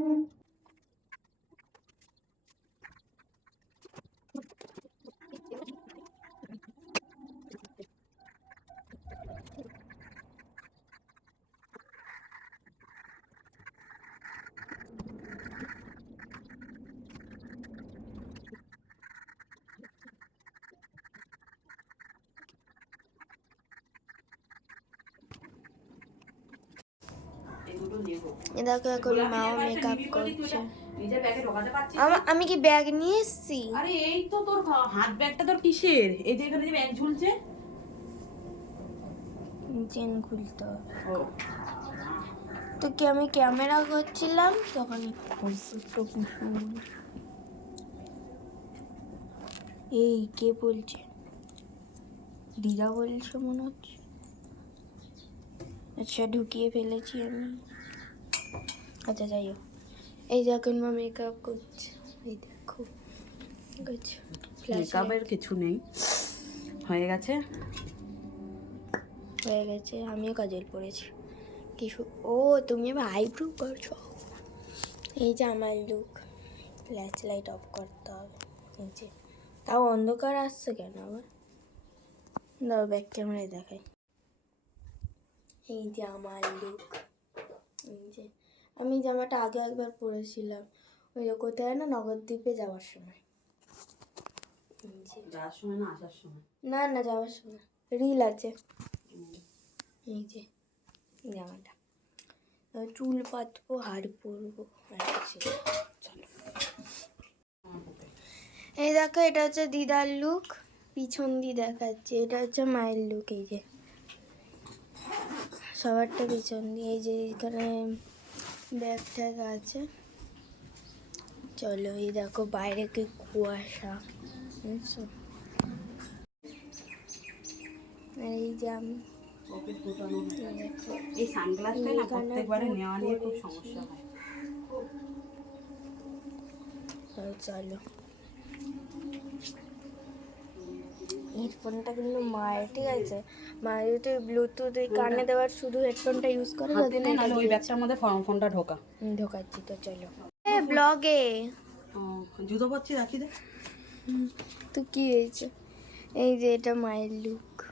Mm-hmm. দেখো এখন মাও মেকআপ করছে? আমা- কি ব্যাগ নিয়ে এসেছি? আরে এই তো তোর হাত ব্যাগটা তোর কিসের? এই যে এখানে যে ব্যাগ ঝুলছে। চেন খুলতে। তো কি আমি ক্যামেরা করছিলাম? তখন এই কে বলছে? দিদা বলছে মনে হচ্ছে। আচ্ছা ঢুকিয়ে ফেলেছি আমি। আচ্ছা যাই হোক। এই যে এখন মা মেকআপ করছে। এই দেখো। মেকআপের কিছু নেই। হয়ে গেছে? হয়ে গেছে। আমিও কাজল পড়েছি কিছু ও তুমি এবার আইব্রো করছ? এই যে আমার লুক ফ্ল্যাশ লাইট অফ করতে হবে। এই যে। তাও অন্ধকার আসছে কেন আবার? দাও ব্যাক ক্যামেরায় দেখাই। এই যে আমার লুক এই যে। আমি জামাটা আগে একবার পরেছিলাম। ওই যে কোথায় না নগরদ্বীপে যাওয়ার সময়। যাওয়ার সময় না আসার সময়? না না যাওয়ার সময়। রিল আছে। এই যে জামাটা। চুল পাতবো হাড় পরবো। চলো। এই দেখো এটা হচ্ছে দিদার লুক পিছন দিয়ে দেখাচ্ছে। এটা হচ্ছে মায়ের লুক এই যে। সবারটা পিছন দিয়ে এই যে এখানে ব্যাগ ট্যাগ আছে। চলো এই দেখো বাইরে কি কুয়াশা। বুঝছ? এই যে আমি ওকে ফোটানো। এই সানগ্লাসটা না প্রত্যেকবারে নেওয়া নিয়ে খুব সমস্যা হয়। চলো। হেডফোনটা কিন্তু মায়ের ঠিক আছে। মায়ের যদি ব্লুটুথ এই কানে দেওয়ার শুধু হেডফোনটা ইউজ করে না ওই ব্যাগটার মধ্যে ফোন- ফোনটা ঢোকা। ঢোকাচ্ছি তো চলো। এ ব্লগে জুতো পাচ্ছি রাখি দে। তো কি হয়েছে? এই যে এটা মায়ের লুক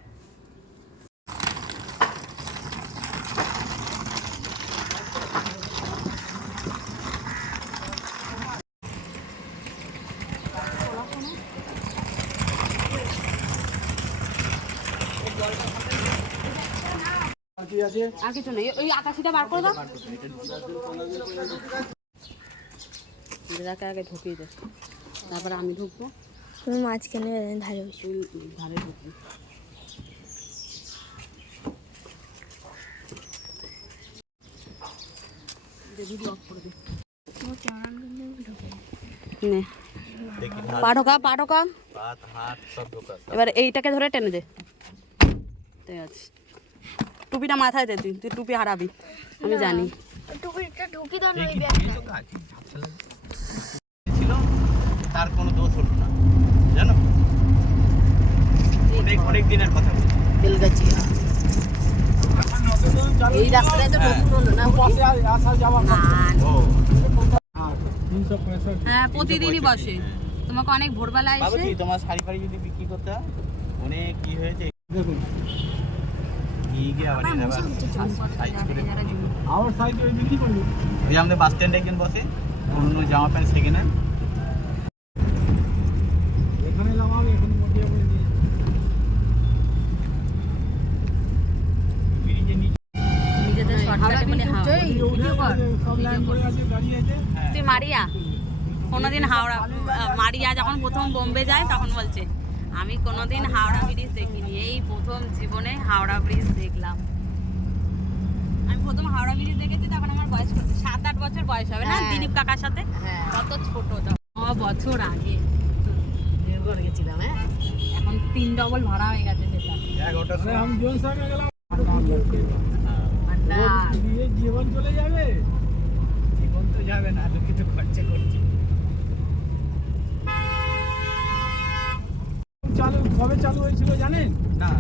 আর কিছু নেই। ওই আকাশিটা বার করে দাও। দিদাকে আগে ঢুকিয়ে দে। তারপরে আমি ঢুকবো। তুমি মাঝখানে ধারে ধারে ঢুকবি। নে। পা ঢোকা পা ঢোকা। হাত হাত সব ঢোকা। এবার এইটাকে ধরে টেনে দে। ঠিক আছে টুপিটা মাথায় দে তুই তুই টুপি হারাবি আমি জানি। টুপিটা ঢুকি দাও ওই। ছিল তার কোনো দোষ হলো না। জানো? অনেক অনেক দিনের কথা বলছি। এই রাস্তাটায় তো নতুন হলো না ও। হ্যাঁ প্রতিদিনই বসে। তোমাকে অনেক ভোরবেলা এসে কি তোমার শাড়ি ফাড়ি যদি বিক্রি করতে হয় অনেক কি হয়েছে? নিয়ে গিয়ে আবার নিয়ে আবার সাইজ করে বিক্রি করবে। ওই আমাদের বাস স্ট্যান্ডে একজন বসে পুরনো জামা প্যান্ট সেকেন্ড হ্যান্ড। তুই মারিয়া কোনোদিন হাওড়া মারিয়া যখন প্রথম বোম্বে যায় তখন বলছে আমি কোনোদিন হাওড়া ব্রিজ দেখিনি। এই প্রথম জীবনে হাওড়া ব্রিজ দেখলাম। আমি প্রথম হাওড়া ব্রিজ দেখেছি তখন আমার বয়স কত? সাত আট বছর বয়স হবে না? দিলীপ কাকার সাথে? কত ছোট তখন ন বছর আগে। গেছিলাম হ্যাঁ? এখন তিন ডবল ভাড়া হয়ে গেছে সেটা জীবন চলে যাবে? জীবন তো যাবে না লোকে তো খরচা করছি। চালু কবে চালু হয়েছিল জানেন? না।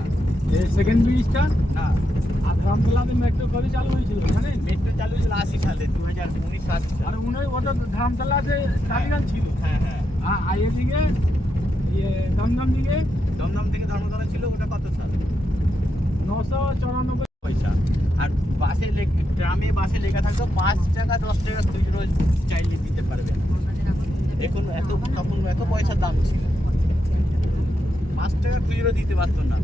এই সেকেন্ড ব্রিজটা? হ্যাঁ আর ধামতলাতে মেট্রো কবে চালু হয়েছিল জানেন? মেট্রো চালু হয়েছিল আশি সালে দু হাজার উনিশ আশি আর উনি ওটা ধামতলাতে টার্মিনাল ছিল। হ্যাঁ হ্যাঁ। আর এদিকে ইয়ে দমদম দিকে? দমদম থেকে ধর্মতলা ছিল ওটা কত সাল? নশো চুরানব্বই। পয়সা। আর বাসে ট্রামে বাসে লেখা থাকতো পাঁচ টাকা দশ টাকা খুচরো চাইলে দিতে পারবে। এখন এত তখন এত পয়সার দাম ছিল। পাঁচ টাকা খুচরো দিতে পারতো না।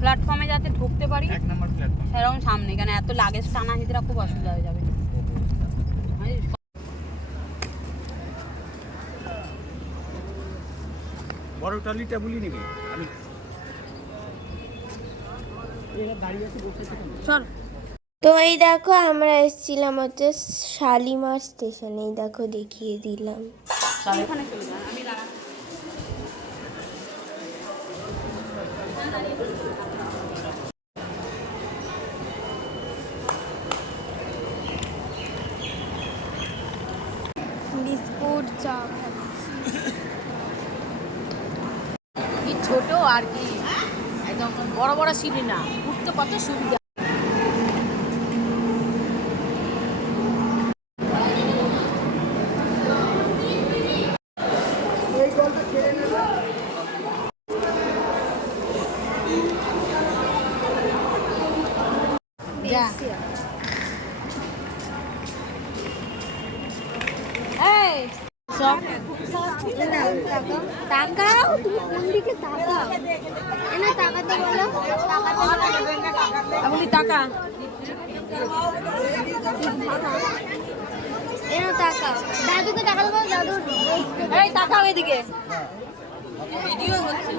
প্ল্যাটফর্মে যাতে ঢুকতে পারি এক নম্বর প্ল্যাটফর্ম সেরকম সামনে কেন এত লাগেজ টানা হিজড়া খুব অসুবিধা হয়ে যাবে। বড় ট্রলিটা বলি নিবি। আমি চল তো এই দেখো আমরা এসেছিলাম হচ্ছে শালিমার স্টেশনে। এই দেখো দেখিয়ে দিলাম। বিস্কুট চা কি ছোট আর কি। একদম বড় বড় সিঁড়ি না উঠতে কত সুবিধা। তুমি কোন দিকে তাকাও? এনা তাকাতে বলো। আপনি টাকা এনা তাকাও। দাদুকে তাকাতে বলো দাদু এই টাকা এদিকে। ভিডিও হচ্ছে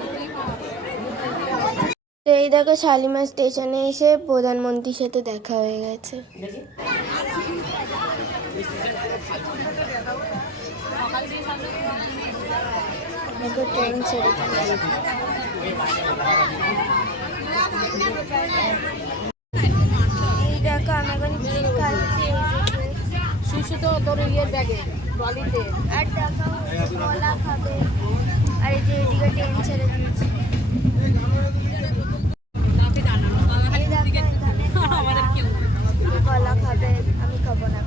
তো এই দেখো শালিমার স্টেশনে এসে প্রধানমন্ত্রীর সাথে দেখা হয়ে গেছে। দেখো ট্রেন ছেড়ে এই দেখো আমি এখন কেক খাচ্ছি। শিশু তো তোর ইয়ের ব্যাগে ট্রলিতে আর দেখো কলা খাবে। আর এই যে এদিকে ট্রেন ছেড়ে দিয়েছে। কলা খাবে আমি খাব না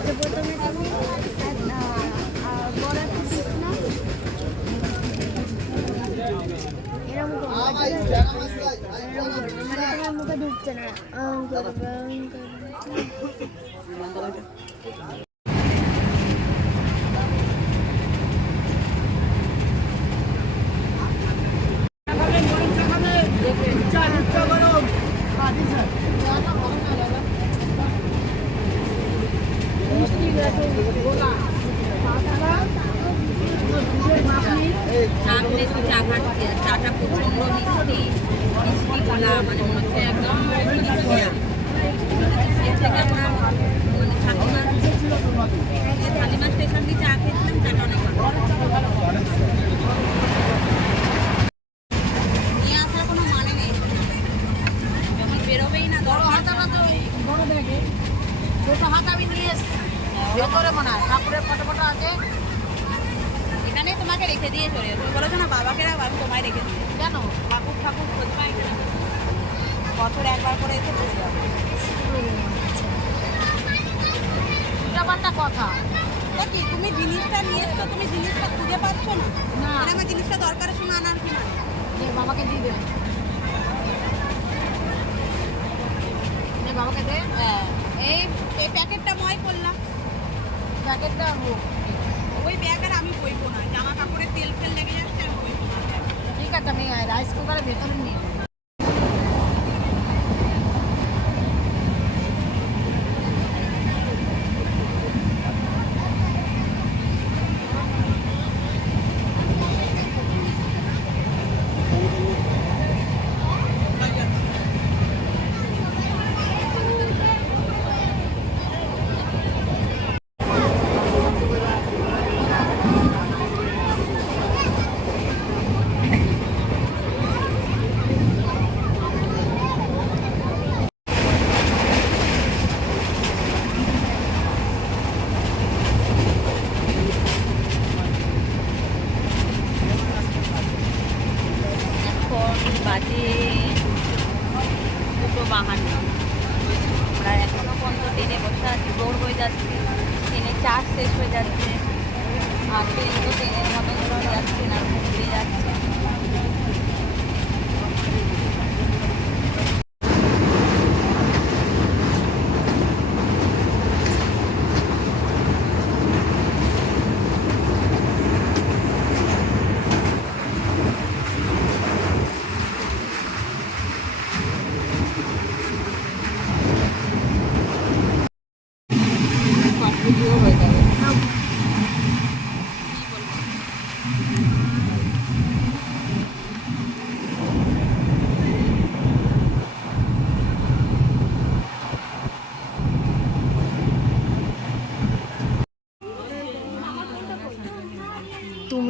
একটা ভিডিও আছে প্রথমে তুমি আহ, আহ, বড় একটা পিস নাও। এরম করো, ঠিক আছে? এরম করো, মানে তোমার মুখে ঢুকছে না আম করবে, আম করবে। সামনে তুই চা খাচ্ছি আর চাটা প্রচণ্ড মিষ্টি মিষ্টি গলা মানে মনে হচ্ছে একদম মিষ্টি চা। এর থেকে আমরা মানে শালিমার শালিমার স্টেশন দিয়ে চা খেয়েছিলাম চাটা অনেক ভালো নিয়ে আসার কোনো মানে নেই বেরোবেই না বড় দরকার হাতাটা তো বড় ব্যাগে ছোট হাত আমি নিয়ে এসছি ভেতরে মনে হয় ঠাকুরের ফটো ফটো আছে এখানে তোমাকে রেখে দিয়ে চলে যাবে। তুমি বলেছ না বাবাকে রাখ আমি তোমায় রেখে দিই কেন ঠাকুর ঠাকুর খোঁজ পাই না বছর একবার করে এসে চলে যাবে এটা পাল্টা কথা। কি তুমি জিনিসটা নিয়ে এসছো তুমি জিনিসটা খুঁজে পাচ্ছ না? না। আমার জিনিসটা দরকারের সময় আনার কি মানে বাবাকে দিয়ে দে। নে বাবাকে দে। এই এই প্যাকেটটা ময় করলাম। জ্যাকেটটা হোক ওই ব্যাগ আর আমি বইবো না জামা কাপড়ের তেল ফেল লেগে যাচ্ছে আমি বইবো না। ঠিক আছে আমি রাইস কুকারের ভেতরে নিয়ে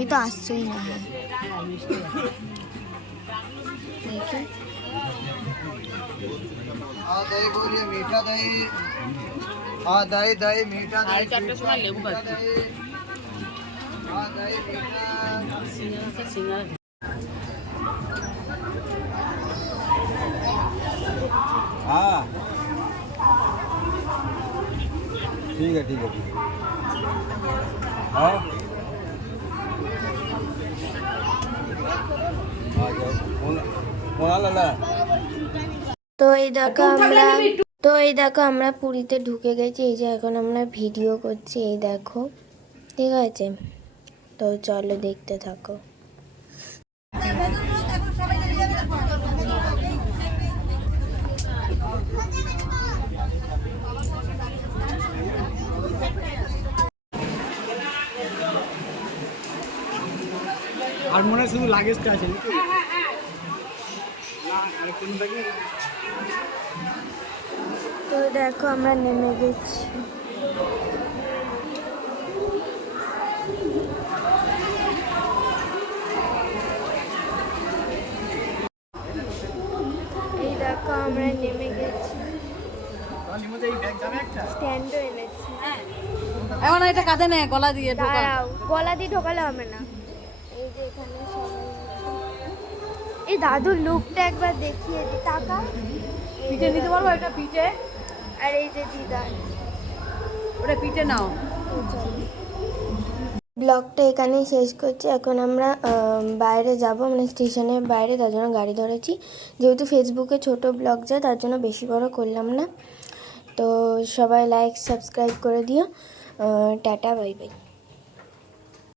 मीठा সিঙ্গারা সিঙ্গারা हाँ ठीक है ठीक है ठीक है हाँ তো এই দেখো আমরা তো এই দেখো আমরা পুরীতে ঢুকে গেছি এই যে এখন আমরা ভিডিও করছি এই দেখো। ঠিক আছে? তো চলো দেখতে থাকো। আর মনে হয় শুধু লাগেজটা আছে নাকি? না আরেকটু দেখি তো দেখো আমরা নেমে গেছি। এই দেখো আমরা নেমে গেছি। স্ট্যান্ডও এনেছি। এখন এটা কাঁধে নে গলা দিয়ে ঢোকা। গলা দিয়ে ঢোকালে হবে না। এখানে সবাই এই দাদুর লুকটা একবার দেখিয়ে দি টাকা। পিঠে নিতে পারব এটা পিঠে? আর এই যে দিদা। ওটা পিঠে নাও। ব্লগটা এখানেই শেষ করছি। এখন আমরা বাইরে যাব মানে স্টেশনের বাইরে তার জন্য গাড়ি ধরেছি। যেহেতু ফেসবুকে ছোট ব্লগ যায় তার জন্য বেশি বড় করলাম না। তো সবাই লাইক সাবস্ক্রাইব করে দিও। Tata bye bye